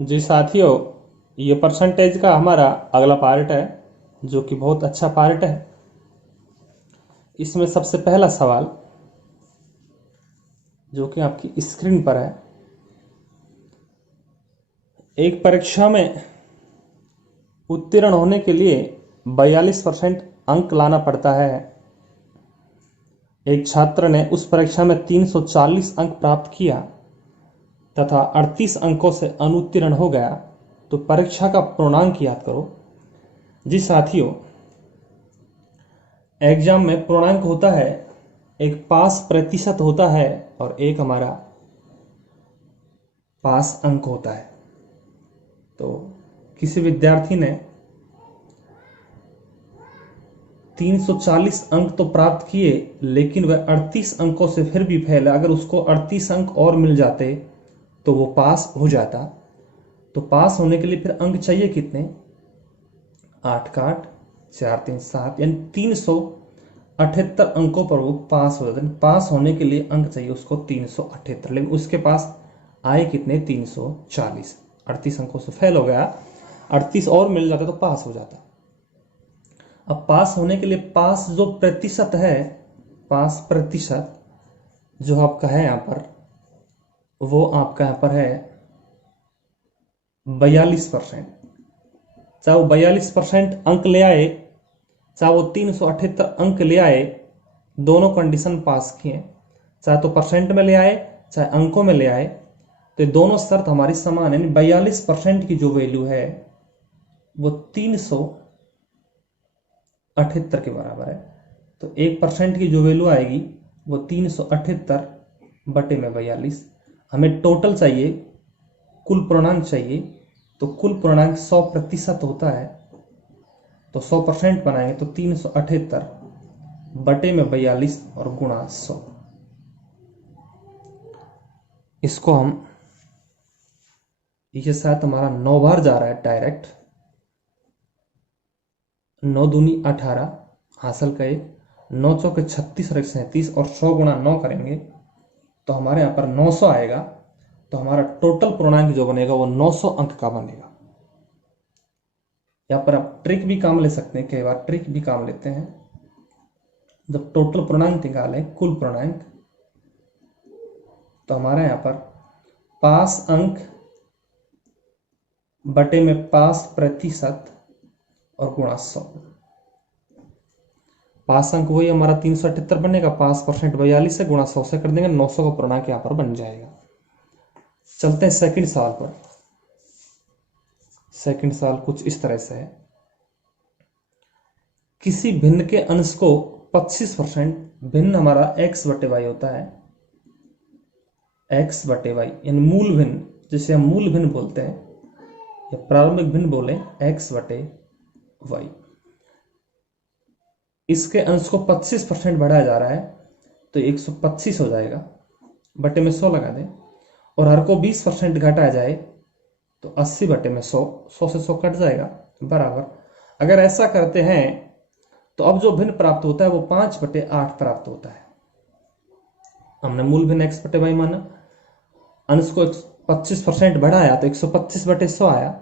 जी साथियों, ये परसेंटेज का हमारा अगला पार्ट है जो कि बहुत अच्छा पार्ट है। इसमें सबसे पहला सवाल जो कि आपकी स्क्रीन पर है, एक परीक्षा में उत्तीर्ण होने के लिए 42% अंक लाना पड़ता है। एक छात्र ने उस परीक्षा में 340 अंक प्राप्त किया तथा 38 अंकों से अनुत्तीर्ण हो गया, तो परीक्षा का पूर्णांक याद करो। जी साथियों, एग्जाम में पूर्णांक होता है, एक पास प्रतिशत होता है और एक हमारा पास अंक होता है। तो किसी विद्यार्थी ने 340 अंक तो प्राप्त किए, लेकिन वह 38 अंकों से फिर भी फेल है। अगर उसको 38 अंक और मिल जाते तो वो पास हो जाता। तो पास होने के लिए फिर अंक चाहिए कितने? 8 का 8, 4 3 7, यानी 378 अंकों पर वो पास हो जाता है। पास होने के लिए अंक चाहिए उसको 378, लेकिन उसके पास आए कितने? 340। 38 अंकों से फेल हो गया, 38 और मिल जाता तो पास हो जाता। अब पास होने के लिए पास जो प्रतिशत है, पास प्रतिशत जो आपका है यहाँ पर, वो आपका यहाँ पर है 42%। चाहे वो 42% अंक ले आए, चाहे वो 378 अंक ले आए, दोनों कंडीशन पास किए। चाहे तो परसेंट में ले आए चाहे अंकों में ले आए, तो दोनों शर्त हमारी समान है। 42% की जो वैल्यू है वो 378 के बराबर है। तो 1% की जो वैल्यू आएगी वो 378 बटे में 42। हमें टोटल चाहिए, कुल पूर्णांक चाहिए। तो कुल पूर्णांक 100% होता है, तो 100% बनाएंगे तो 378 बटे में 42 और गुणा 100। इसको हम, ये शायद हमारा 9 बार जा रहा है डायरेक्ट। 9 दूनी 18 हासिल का 1, 9 चौके 36 और 1 37, और 100 गुणा 9 करेंगे तो हमारे यहाँ पर 900 आएगा। तो हमारा टोटल पूर्णांक जो बनेगा वो 900 अंक का बनेगा। यहाँ पर आप ट्रिक भी काम ले सकते हैं, कई बार ट्रिक भी काम लेते हैं। जब टोटल पूर्णांक निकालें, कुल पूर्णांक, तो हमारे यहाँ पर पास अंक बटे में पास प्रतिशत और गुणा 100। पास अंक वही हमारा 378 बनेगा, पास परसेंट 42 से गुणा 100 से कर देंगे, 900 का पूर्णांक यहाँ पर बन जाएगा। चलते हैं सेकंड सवाल पर। सेकंड सवाल कुछ इस तरह से है, किसी भिन्न के अंश को 25%, भिन्न हमारा x बटे वाई होता है, x बटे वाई यानी मूल भिन्न, जिसे हम मूल भिन्न बोलते हैं या प्रारंभिक भिन्न बोले, x बटे वाई। इसके अंश को 25% बढ़ाया जा रहा है तो 125 हो जाएगा, बटे में 100 लगा दें। और हर को 20% घटाया जाए तो 80 बटे में 100, 100 से 100 कट जाएगा, बराबर। अगर ऐसा करते हैं तो अब जो भिन्न प्राप्त होता है वो 5/8 प्राप्त होता है। हमने मूल भिन्न x बटे वाई माना, अंश को 25% बढ़ाया तो 125 बटे 100 आया।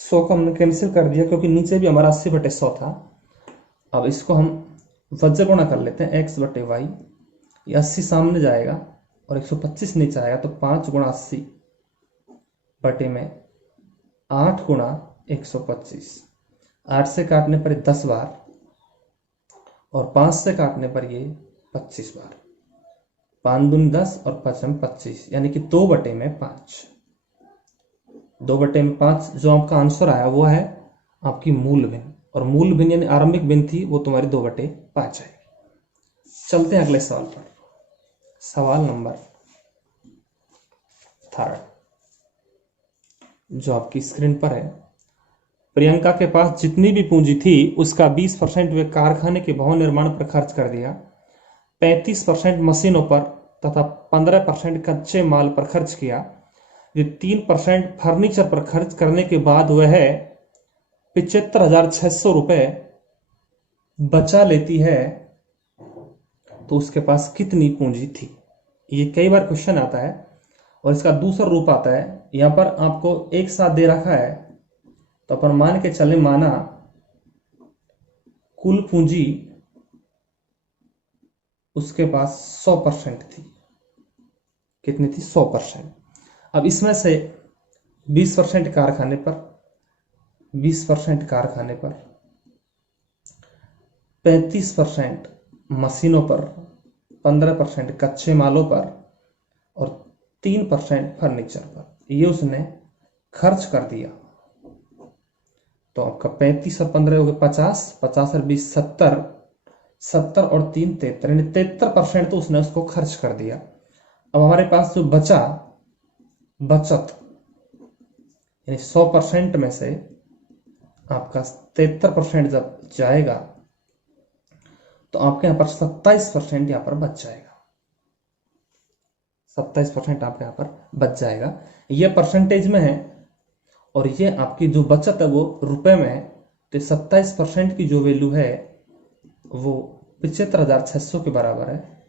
100 को हमने कैंसिल कर दिया क्योंकि नीचे भी हमारा 80 बटे 100 था। अब इसको हम वज्र गुणा कर लेते हैं, x बटे वाई, ये 80 सामने जाएगा और 125 नीचे आएगा, तो 5 गुणा 80 बटे में 8 गुणा 125। 8 से काटने पर 10 बार और 5 से काटने पर ये 25 बार। 5 दूनी 10 और 5 25, यानी कि 2 बटे में 5। 2 बटे में 5 जो आपका आंसर आया वो है आपकी मूल भिन्न, और मूल भिन्न यानी आरंभिक भिन्न थी वो तुम्हारी 2/5 आएगी। चलते हैं अगले सवाल पर। सवाल नंबर 3 जो आपकी स्क्रीन पर है, प्रियंका के पास जितनी भी पूंजी थी उसका 20% वे कारखाने के भवन निर्माण पर खर्च कर दिया, 35% मशीनों पर तथा 15% कच्चे माल पर खर्च किया। ये 3% फर्नीचर पर खर्च करने के बाद वह 75,600 रुपए बचा लेती है, तो उसके पास कितनी पूंजी थी? ये कई बार क्वेश्चन आता है और इसका दूसरा रूप आता है, यहां पर आपको एक साथ दे रखा है, तो अपन मान के चले, माना कुल पूंजी उसके पास 100% थी। कितनी थी? 100%। अब इसमें से 20% कारखाने पर, 20% कारखाने पर, 35% मशीनों पर, 15% कच्चे मालों पर और 3% फर्नीचर पर, ये उसने खर्च कर दिया। तो आपका 35 और 15 हो गए 50, 50 और 20 70, 70 और 3 73, यानी 73% तो उसने उसको खर्च कर दिया। अब हमारे पास जो बचा बचत, यानी 100% में से आपका 73% जब जाएगा तो आपके यहां पर 27% यहां पर बच जाएगा। 27% आपके यहां पर बच जाएगा। ये परसेंटेज में है और ये आपकी जो बचत है वो रुपए में है। तो 27% की जो वैल्यू है वो 75,600 के बराबर है।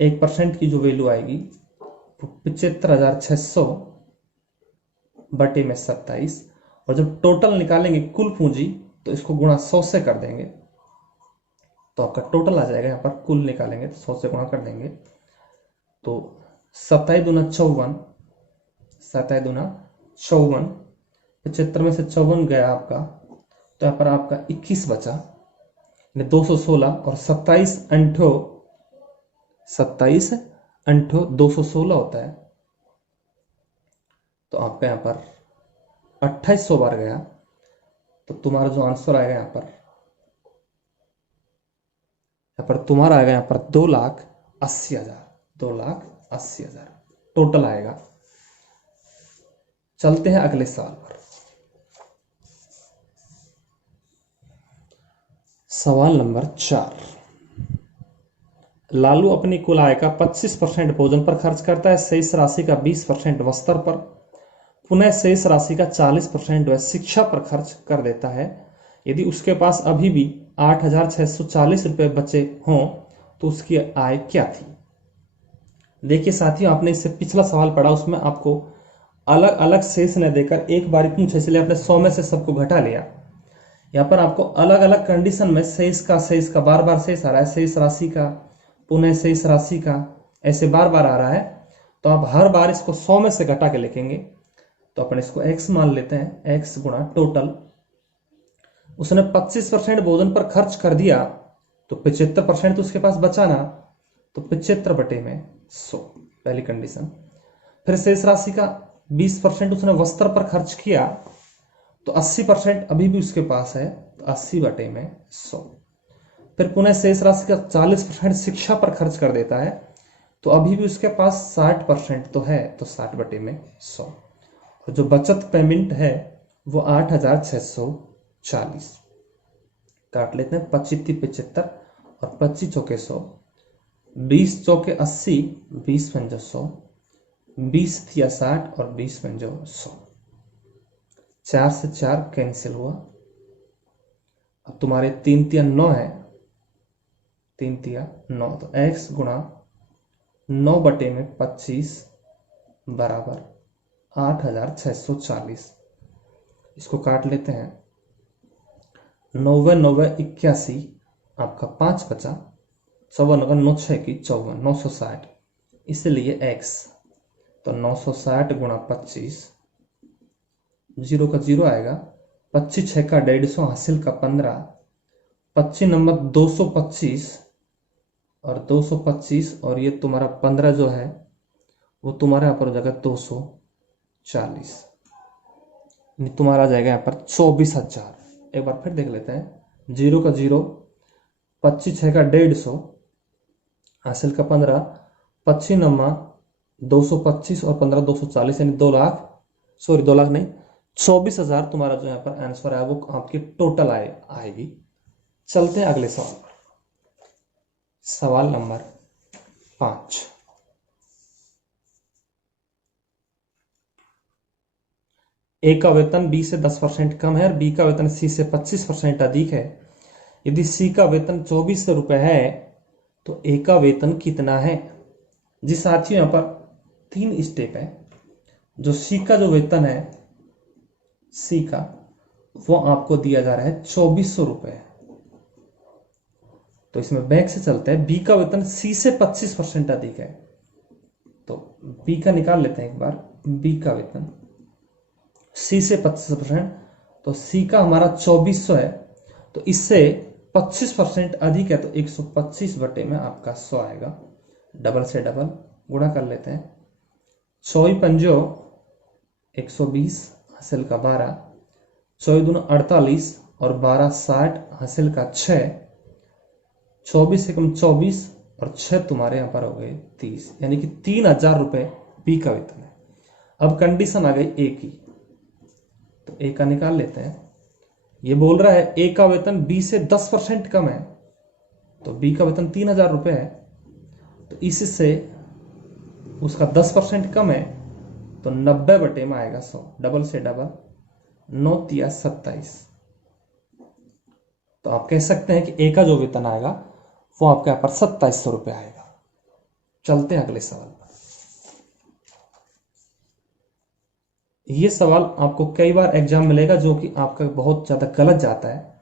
1% की जो वैल्यू आएगी वो 75,600 बटे में 27, और जब टोटल निकालेंगे कुल पूंजी तो इसको गुणा 100 से कर देंगे तो आपका टोटल आ जाएगा। यहाँ पर कुल निकालेंगे तो 100 से गुणा कर देंगे तो 27 दूना 54, 27 दूना 54, 75 में से 54 गया आपका, तो यहाँ पर आपका 21 बचा, 216, और 27 अंठो 216 होता है, तो आपका यहाँ पर 2800 बार गया। तो तुम्हारा जो आंसर आएगा यहाँ पर तुम्हारा आएगा यहाँ पर 2,80,000, 2,80,000 टोटल आएगा। चलते हैं अगले सवाल पर। सवाल नंबर 4। लालू अपनी कुल आय का 25% भोजन पर खर्च करता है, शेष राशि का 20% वस्त्र पर, पुनः शेष राशि का 40% वह शिक्षा पर खर्च कर देता है। यदि उसके पास अभी भी 8,640 रुपए बचे हों तो उसकी आय क्या थी? देखिए साथियों, आपने इससे पिछला सवाल पढ़ा, उसमें आपको अलग अलग शेष न देकर एक बार पूछे, इसलिए आपने 100 में से सबको घटा लिया। यहाँ पर आपको अलग अलग कंडीशन में शेष का बार बार शेष आ रहा है, शेष राशि का, पुनः शेष राशि का, ऐसे बार बार आ रहा है। तो आप हर बार इसको 100 में से घटा के लिखेंगे। तो अपन इसको x मान लेते हैं, x गुणा टोटल। उसने 25% भोजन पर खर्च कर दिया तो 75% तो उसके पास बचा ना, तो 75 बटे में 100, पहली कंडीशन। फिर शेष राशि का 20% उसने वस्त्र पर खर्च किया तो 80% अभी भी उसके पास है, तो 80 बटे में 100। फिर पुनः शेष राशि का 40% शिक्षा पर खर्च कर देता है, तो अभी भी उसके पास 60% तो है, तो 60 बटे में 100। और जो बचत पेमेंट है वो 8,640। काट लेते हैं, 25 75 और 25 चौके 100, 20 चौके 80, 20 पंजे 100, 20 थिया 60 और 20 पंजे 100। 4 से 4 कैंसिल हुआ। अब तुम्हारे 3 तिया 9 है, 3 तिया 9, तो x गुणा 9 बटे में 25 बराबर 8,640। इसको काट लेते हैं, 9 9 81, आपका 5 बचा, 54 9 6 की 54, 960, इसलिए x, तो 960 गुणा 25, 0 का 0 आएगा, 25 6 का 150, हासिल का 15, 25 नंबर 225 और 225, और ये तुम्हारा 15 जो है वो तुम्हारा यहाँ पर हो जाएगा 240, तुम्हारा आ जाएगा यहाँ पर 24,000। एक बार फिर देख लेते हैं, 0 का 0, 25 6 का 150, हासिल का 15, 25 नंबर 225 और 15 240, यानी 2 लाख, सॉरी 2 लाख नहीं, 24,000 तुम्हारा जो यहाँ पर आंसर है वो आपकी टोटल आएगी। चलते हैं अगले सवाल पर। सवाल नंबर 5। ए का वेतन बी से 10% कम है और बी का वेतन सी से 25% अधिक है। यदि सी का वेतन 2400 रुपए है तो ए का वेतन कितना है? जी साथियों, यहाँ पर 3 स्टेप है। जो सी का जो वेतन है, सी का, वो आपको दिया जा रहा है 2400 रुपए। तो इसमें बैक से चलते हैं। बी का वेतन सी से 25% अधिक है, तो बी का निकाल लेते हैं एक बार। बी का वेतन सी से 25%, तो सी का हमारा 2400 है, तो इससे 25% अधिक है, तो 125 बटे में आपका 100 आएगा। डबल से डबल गुणा कर लेते हैं। 24 पंजो 120 हासिल का 12, 24 दूना 48 और 12 60 हासिल का 6, 24 एकम 24 और 6 तुम्हारे यहां पर हो गए 30, यानी कि 3000 रुपए बी का वेतन है। अब कंडीशन आ गई ए की, तो ए का निकाल लेते हैं। ये बोल रहा है ए का वेतन बी से 10% कम है, तो बी का वेतन 3000 रुपए है, तो इससे उसका 10% कम है, तो 90 बटे में आएगा 100। डबल से डबल 9 तिया 27, तो आप कह सकते हैं कि ए का जो वेतन आएगा वो आपके यहां पर 2700 रुपए आएगा। चलते हैं अगले सवाल पर। यह सवाल आपको कई बार एग्जाम मिलेगा, जो कि आपका बहुत ज्यादा गलत जाता है,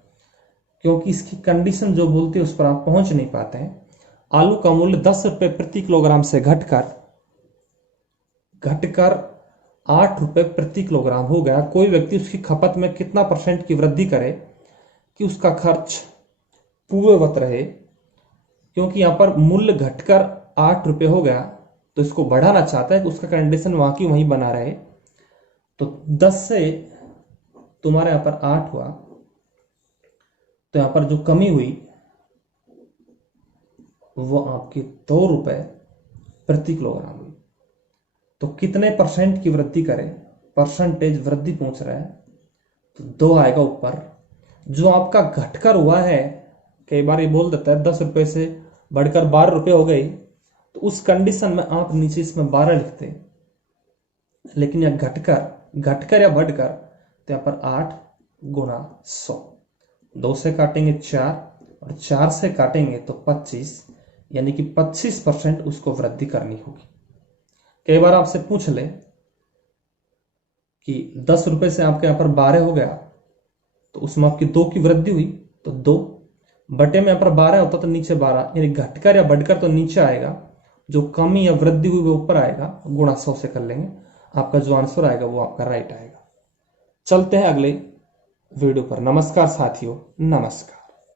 क्योंकि इसकी कंडीशन जो बोलती है उस पर आप पहुंच नहीं पाते हैं। आलू का मूल्य 10 रुपए प्रति किलोग्राम से घटकर 8 रुपए प्रति किलोग्राम हो गया। कोई व्यक्ति उसकी खपत में कितना % की वृद्धि करे कि उसका खर्च पूर्ववत रहे। क्योंकि यहां पर मूल्य घटकर 8 रुपए हो गया, तो इसको बढ़ाना चाहता है कि उसका कंडीशन वहां की वहीं बना रहे। तो 10 से तुम्हारे यहां पर 8 हुआ, तो यहां पर जो कमी हुई वो आपकी 2 रुपए प्रति किलोग्राम हुई। तो कितने % की वृद्धि करें, परसेंटेज वृद्धि पूछ रहा है, तो 2 आएगा ऊपर। जो आपका घटकर हुआ है, कई बार ये बोल देता है 10 रुपए से बढ़कर 12 रुपए हो गई, तो उस कंडीशन में आप नीचे इसमें 12 लिखते, लेकिन यह घटकर या बढ़कर, तो यहां पर 8 गुणा 100, 2 से काटेंगे 4 और 4 से काटेंगे तो 25, यानी कि 25% उसको वृद्धि करनी होगी। कई बार आपसे पूछ ले कि 10 रुपए से आपके यहां पर 12 हो गया, तो उसमें आपकी 2 की वृद्धि हुई, तो 2 बटे में यहां पर 12 होता तो नीचे 12, यानी घटकर या बढ़कर तो नीचे आएगा, जो कमी या वृद्धि हुई वो ऊपर आएगा, गुणा 100 से कर लेंगे। आपका जो आंसर आएगा वो आपका राइट आएगा। चलते हैं अगले वीडियो पर। नमस्कार साथियों, नमस्कार।